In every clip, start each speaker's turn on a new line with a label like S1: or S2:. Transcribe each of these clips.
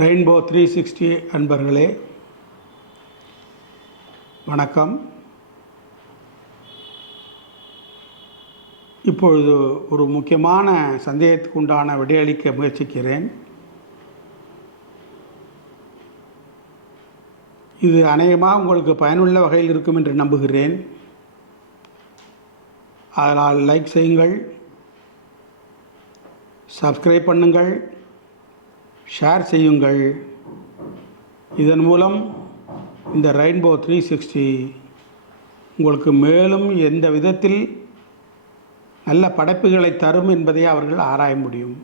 S1: Rainbow three sixty அன்பர்களே வணக்கம். இப்பொழுது ஒரு முக்கியமான சந்தேகத்துக்கு உண்டான விடையளிக்க முயற்சிக்கிறேன். இது அநேகமாக உங்களுக்கு பயனுள்ள வகையில் இருக்கும் என்று நம்புகிறேன். அதனால் லைக் செய்யுங்கள் சப்ஸ்கிரைப் பண்ணுங்கள் ஷேர் செய்யுங்கள். இதன் மூலம் இந்த ரெயின்போ த்ரீ சிக்ஸ்டி உங்களுக்கு மேலும் எந்த விதத்தில் நல்ல படைப்புகளை தரும் என்பதை அவர்கள் ஆராய முடியும்.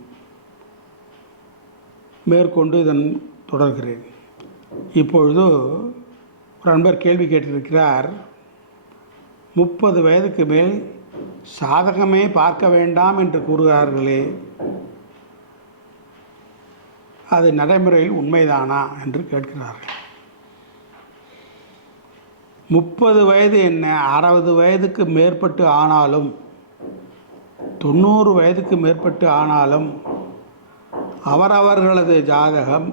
S1: மேற்கொண்டு இதன் தொடர்கிறேன். இப்பொழுது ஒரு நண்பர் கேள்வி கேட்டிருக்கிறார். முப்பது வயதுக்கு மேல் சாதகமே பார்க்க வேண்டாம் என்று கூறுகிறார்களே. அது நடைமுறையில் உண்மைதானா என்று கேட்கிறார்கள். முப்பது வயது என்ன? அறுபது வயதுக்கு மேற்பட்டு ஆனாலும் தொண்ணூறு வயதுக்கு மேற்பட்டு ஆனாலும் அவரவர்களது ஜாதகம்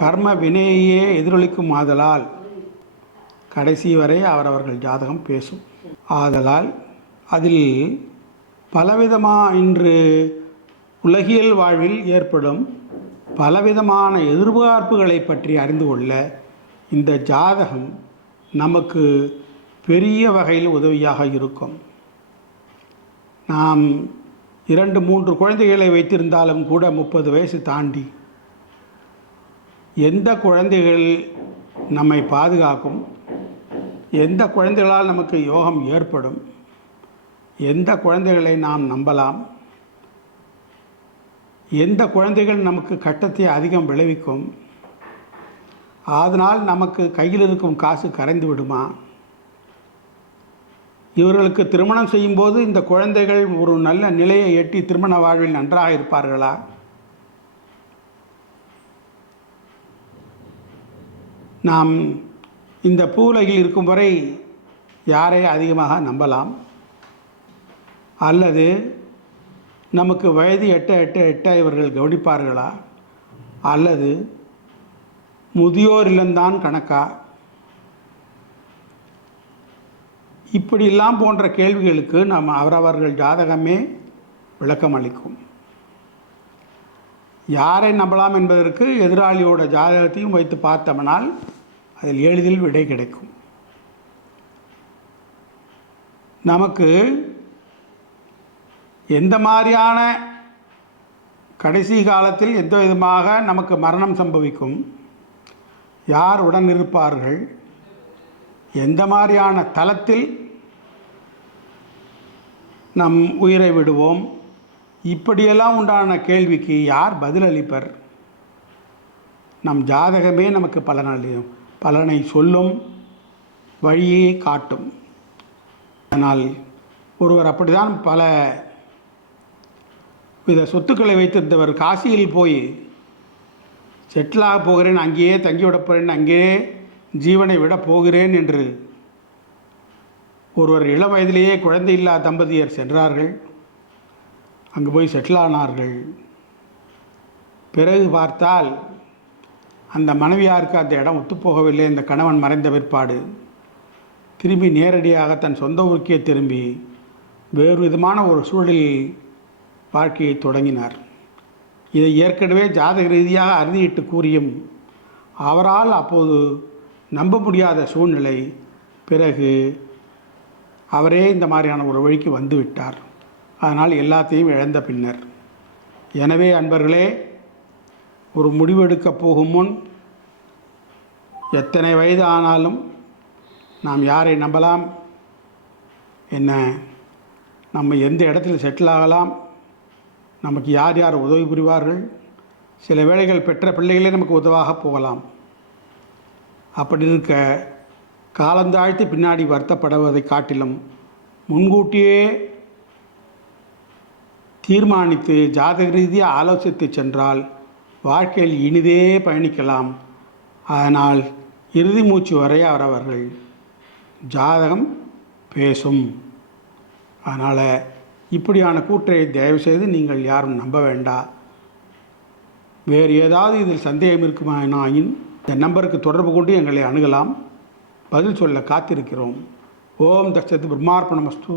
S1: கர்ம வினையையே எதிரொலிக்கும் ஆதலால் கடைசி வரை அவரவர்கள் ஜாதகம் பேசும். ஆதலால் அதில் பலவிதமாக இன்று உலகியல் வாழ்வில் ஏற்படும் பலவிதமான எதிர்பார்ப்புகளை பற்றி அறிந்து கொள்ள இந்த ஜாதகம் நமக்கு பெரிய வகையில் உதவியாக இருக்கும். நாம் இரண்டு மூன்று குழந்தைகளை வைத்திருந்தாலும் கூட முப்பது வயசு தாண்டி எந்த குழந்தைகள் நம்மை பாதுகாக்கும்? எந்த குழந்தைகளால் நமக்கு யோகம் ஏற்படும்? எந்த குழந்தைகளை நாம் நம்பலாம்? எந்த குழந்தைகள் நமக்கு கட்டத்தை அதிகம் விளைவிக்கும்? அதனால் நமக்கு கையில் இருக்கும் காசு கரைந்து விடுமா? இவர்களுக்கு திருமணம் செய்யும்போது இந்த குழந்தைகள் ஒரு நல்ல நிலையை எட்டி திருமண வாழ்வில் நன்றாக இருப்பார்களா? நாம் இந்த பூலகில் இருக்கும் வரை யாரை அதிகமாக நம்பலாம்? அல்லது நமக்கு வயது எட்ட எட்ட எட்ட இவர்கள் கவனிப்பார்களா? அல்லது முதியோர் இல்லந்தான் கணக்கா? இப்படியெல்லாம் போன்ற கேள்விகளுக்கு நாம் அவரவர்கள் ஜாதகமே விளக்கம் அளிக்கும் யாரை நம்பலாம் என்பதற்கு எதிராளியோட ஜாதகத்தையும் வைத்து பார்த்தோம்னால் அதில் எளிதில் விடை கிடைக்கும். நமக்கு எந்த மாதிரியான கடைசி காலத்தில் எந்த விதமாக நமக்கு மரணம் சம்பவிக்கும்? யார் உடன் இருப்பார்கள்? எந்த மாதிரியான தளத்தில் நம் உயிரை விடுவோம்? இப்படியெல்லாம் உண்டான கேள்விக்கு யார் பதிலளிப்பர் நம் ஜாதகமே நமக்கு பலனளியும் பலனை சொல்லும் வழியை காட்டும். அதனால் ஒருவர் அப்படிதான் பல வித சொத்துக்களை வைத்திருந்தவர் காசியில் போய் செட்டிலாக போகிறேன் அங்கேயே தங்கிவிடப் போகிறேன் அங்கேயே ஜீவனை விடப் போகிறேன் என்று ஒருவர் இள வயதிலேயே குழந்தை இல்லா தம்பதியர் சென்றார்கள். அங்கு போய் செட்டில் ஆனார்கள் பிறகு பார்த்தால் அந்த மனைவியாருக்கு அந்த இடம் ஒத்துப்போகவில்லை இந்த கணவன் மறைந்த பிற்பாடு திரும்பி நேரடியாக தன் சொந்த ஊருக்கே திரும்பி வேறு விதமான ஒரு சூழலில் வாழ்க்கையை தொடங்கினார். இதை ஏற்கனவே ஜாதக ரீதியாக அறுதியிட்டு கூறியும் அவரால் அப்போது நம்ப முடியாத சூழ்நிலை. பிறகு அவரே இந்த மாதிரியான ஒரு வழிக்கு வந்துவிட்டார் அதனால் எல்லாத்தையும் இழந்த பின்னர். எனவே அன்பர்களே ஒரு முடிவெடுக்கப் போகும் முன் எத்தனை வயது ஆனாலும் நாம் யாரை நம்பலாம்? என்ன? நம்ம எந்த இடத்துல செட்டில் ஆகலாம்? நமக்கு யார் யார் உதவி புரிவார்கள்? சில வேளைகள் பெற்ற பிள்ளைகளே நமக்கு உதவாக போகலாம். அப்படி இருக்க காலந்தாழ்த்து பின்னாடி வருத்தப்படுவதை காட்டிலும் முன்கூட்டியே தீர்மானித்து ஜாதக ரீதியாக ஆலோசித்து சென்றால் வாழ்க்கையில் இனிதே பயணிக்கலாம். அதனால் இறுதி மூச்சு வரை அவரவர்கள் ஜாதகம் பேசும். அதனால் இப்படியான கூற்றை தயவுசெய்து நீங்கள் யாரும் நம்ப வேண்டா. வேறு ஏதாவது இதில் சந்தேகம் இருக்குமானாயின் இந்த நம்பருக்கு தொடர்பு கொண்டு எங்களை அணுகலாம். பதில் சொல்ல காத்திருக்கிறோம். ஓம் தட்சத்து பிரம்மார்ப்பணமஸ்து.